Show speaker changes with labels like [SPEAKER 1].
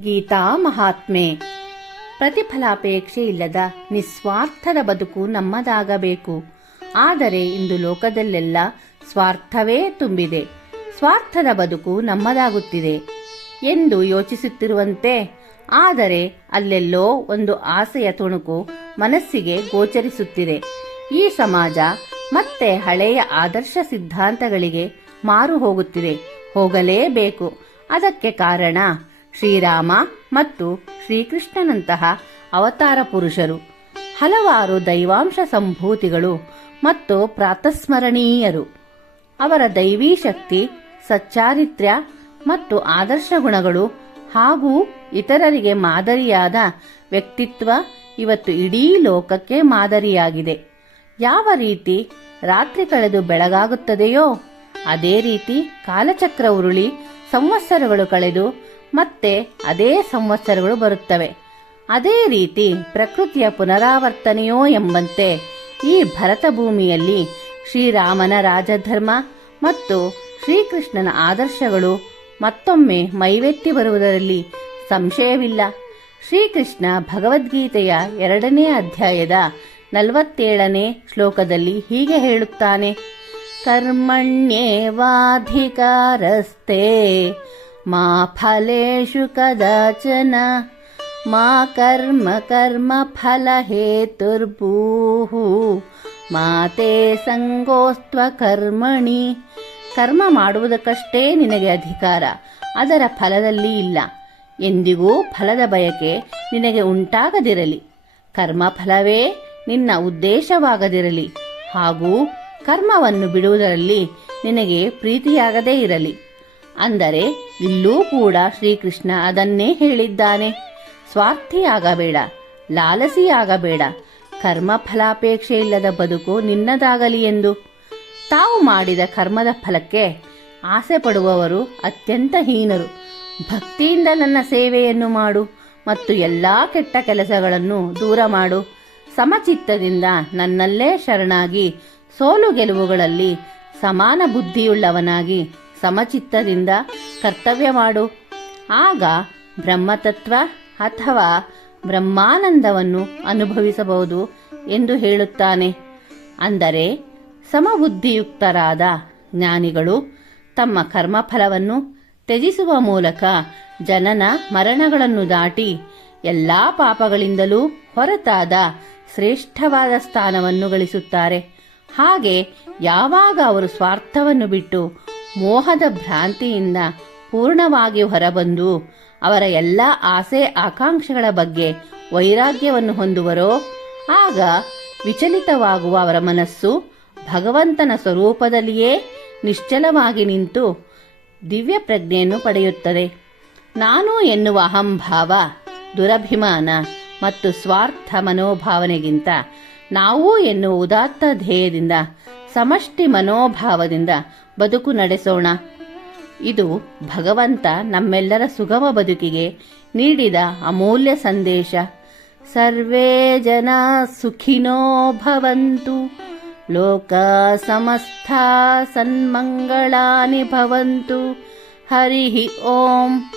[SPEAKER 1] ಗೀತಾ ಮಹಾತ್ಮೆ. ಪ್ರತಿಫಲಾಪೇಕ್ಷೆ ಇಲ್ಲದ ನಿಸ್ವಾರ್ಥದ ಬದುಕು ನಮ್ಮದಾಗಬೇಕು. ಆದರೆ ಇಂದು ಲೋಕದಲ್ಲೆಲ್ಲ ಸ್ವಾರ್ಥವೇ ತುಂಬಿದೆ. ಸ್ವಾರ್ಥದ ಬದುಕು ನಮ್ಮದಾಗುತ್ತಿದೆ ಎಂದು ಯೋಚಿಸುತ್ತಿರುವಂತೆ, ಆದರೆ ಅಲ್ಲೆಲ್ಲೋ ಒಂದು ಆಸೆಯ ತುಣುಕು ಮನಸ್ಸಿಗೆ ಗೋಚರಿಸುತ್ತಿದೆ. ಈ ಸಮಾಜ ಮತ್ತೆ ಹಳೆಯ ಆದರ್ಶ ಸಿದ್ಧಾಂತಗಳಿಗೆ ಮಾರು ಹೋಗುತ್ತಿದೆ ಹೋಗಲೇಬೇಕು. ಅದಕ್ಕೆ ಕಾರಣ ಶ್ರೀರಾಮ ಮತ್ತು ಶ್ರೀಕೃಷ್ಣನಂತಹ ಅವತಾರ ಪುರುಷರು. ಹಲವಾರು ದೈವಾಂಶ ಸಂಭೂತಿಗಳು ಮತ್ತು ಪ್ರಾತಸ್ಮರಣೀಯರು. ಅವರ ದೈವೀ ಶಕ್ತಿ, ಸಚ್ಚಾರಿತ್ರ್ಯ ಮತ್ತು ಆದರ್ಶ ಗುಣಗಳು ಹಾಗೂ ಇತರರಿಗೆ ಮಾದರಿಯಾದ ವ್ಯಕ್ತಿತ್ವ ಇವತ್ತು ಇಡೀ ಲೋಕಕ್ಕೆ ಮಾದರಿಯಾಗಿದೆ. ಯಾವ ರೀತಿ ರಾತ್ರಿ ಕಳೆದು ಬೆಳಗಾಗುತ್ತದೆಯೋ, ಅದೇ ರೀತಿ ಕಾಲಚಕ್ರ ಉರುಳಿ, ಸಂವತ್ಸರಗಳು ಕಳೆದು ಮತ್ತೆ ಅದೇ ಸಂವತ್ಸರಗಳು ಬರುತ್ತವೆ. ಅದೇ ರೀತಿ ಪ್ರಕೃತಿಯ ಪುನರಾವರ್ತನೆಯೋ ಎಂಬಂತೆ ಈ ಭರತ ಭೂಮಿಯಲ್ಲಿ ಶ್ರೀರಾಮನ ರಾಜಧರ್ಮ ಮತ್ತು ಶ್ರೀಕೃಷ್ಣನ ಆದರ್ಶಗಳು ಮತ್ತೊಮ್ಮೆ ಮೈವೆತ್ತಿ ಬರುವುದರಲ್ಲಿ ಸಂಶಯವಿಲ್ಲ. ಶ್ರೀಕೃಷ್ಣ ಭಗವದ್ಗೀತೆಯ ಎರಡನೇ ಅಧ್ಯಾಯದ ನಲವತ್ತೇಳನೇ ಶ್ಲೋಕದಲ್ಲಿ ಹೀಗೆ ಹೇಳುತ್ತಾನೆ. ಕರ್ಮಣ್ಯೇವಾಧಿಕಾರಸ್ತೆ ಮಾ ಫಲೇಶು ಕದಾಚನ, ಮಾ ಕರ್ಮ ಕರ್ಮ ಫಲ ಹೇತುರ್ಭೂ ಮಾತೆ ಸಂಗೋಸ್ತ್ವ ಕರ್ಮಣಿ. ಕರ್ಮ ಮಾಡುವುದಕ್ಕಷ್ಟೇ ನಿನಗೆ ಅಧಿಕಾರ, ಅದರ ಫಲದಲ್ಲಿ ಇಲ್ಲ. ಎಂದಿಗೂ ಫಲದ ಬಯಕೆ ನಿನಗೆ ಉಂಟಾಗದಿರಲಿ. ಕರ್ಮ ಫಲವೇ ನಿನ್ನ ಉದ್ದೇಶವಾಗದಿರಲಿ. ಹಾಗೂ ಕರ್ಮವನ್ನು ಬಿಡುವುದರಲ್ಲಿ ನಿನಗೆ ಪ್ರೀತಿಯಾಗದೇ ಇರಲಿ. ಅಂದರೆ ಇಲ್ಲೂ ಕೂಡ ಶ್ರೀಕೃಷ್ಣ ಅದನ್ನೇ ಹೇಳಿದ್ದಾನೆ. ಸ್ವಾರ್ಥಿಯಾಗಬೇಡ, ಲಾಲಸಿಯಾಗಬೇಡ ಕರ್ಮ ಫಲಾಪೇಕ್ಷೆ ಇಲ್ಲದ ಬದುಕು ನಿನ್ನದಾಗಲಿ ಎಂದು. ತಾವು ಮಾಡಿದ ಕರ್ಮದ ಫಲಕ್ಕೆ ಆಸೆ ಪಡುವವರು ಅತ್ಯಂತ ಹೀನರು. ಭಕ್ತಿಯಿಂದ ನನ್ನ ಸೇವೆಯನ್ನು ಮಾಡು ಮತ್ತು ಎಲ್ಲಾ ಕೆಟ್ಟ ಕೆಲಸಗಳನ್ನು ದೂರ ಮಾಡು. ಸಮಚಿತ್ತದಿಂದ ನನ್ನಲ್ಲೇ ಶರಣಾಗಿ ಸೋಲು ಗೆಲುವುಗಳಲ್ಲಿ ಸಮಾನ ಬುದ್ಧಿಯುಳ್ಳವನಾಗಿ ಸಮಚಿತ್ತದಿಂದ ಕರ್ತವ್ಯ ಮಾಡು. ಆಗ ಬ್ರಹ್ಮತತ್ವ ಅಥವಾ ಬ್ರಹ್ಮಾನಂದವನ್ನು ಅನುಭವಿಸಬಹುದು ಎಂದು ಹೇಳುತ್ತಾನೆ. ಅಂದರೆ ಸಮಬುದ್ಧಿಯುಕ್ತರಾದ ಜ್ಞಾನಿಗಳು ತಮ್ಮ ಕರ್ಮಫಲವನ್ನು ತ್ಯಜಿಸುವ ಮೂಲಕ ಜನನ ಮರಣಗಳನ್ನು ದಾಟಿ ಎಲ್ಲಾ ಪಾಪಗಳಿಂದಲೂ ಹೊರತಾದ ಶ್ರೇಷ್ಠವಾದ ಸ್ಥಾನವನ್ನು ಗಳಿಸುತ್ತಾರೆ. ಹಾಗೆ ಯಾವಾಗ ಅವರು ಸ್ವಾರ್ಥವನ್ನು ಬಿಟ್ಟು ಮೋಹದ ಭ್ರಾಂತಿಯಿಂದ ಪೂರ್ಣವಾಗಿ ಹೊರಬಂದು ಅವರ ಎಲ್ಲ ಆಸೆ ಆಕಾಂಕ್ಷೆಗಳ ಬಗ್ಗೆ ವೈರಾಗ್ಯವನ್ನು ಹೊಂದುವರೋ, ಆಗ ವಿಚಲಿತವಾಗುವ ಅವರ ಮನಸ್ಸು ಭಗವಂತನ ಸ್ವರೂಪದಲ್ಲಿಯೇ ನಿಶ್ಚಲವಾಗಿ ನಿಂತು ದಿವ್ಯ ಪ್ರಜ್ಞೆಯನ್ನು ಪಡೆಯುತ್ತದೆ. ನಾನು ಎನ್ನುವ ಅಹಂಭಾವ, ದುರಭಿಮಾನ ಮತ್ತು ಸ್ವಾರ್ಥ ಮನೋಭಾವನೆಗಿಂತ ನಾವು ಎನ್ನುವ ಉದಾತ್ತ ಧ್ಯೇಯದಿಂದ, ಸಮಷ್ಟಿ ಮನೋಭಾವದಿಂದ ಬದುಕು ನಡೆಸೋಣ. ಇದು ಭಗವಂತ ನಮ್ಮೆಲ್ಲರ ಸುಗಮ ಬದುಕಿಗೆ ನೀಡಿದ ಅಮೂಲ್ಯ ಸಂದೇಶ. ಸರ್ವೇ ಜನ ಸುಖಿನೋ ಭವಂತು. ಲೋಕ ಸಮಸ್ತ ಸನ್ಮಂಗಳಾನಿ ಭವಂತು. ಹರಿಹಿ ಓಂ.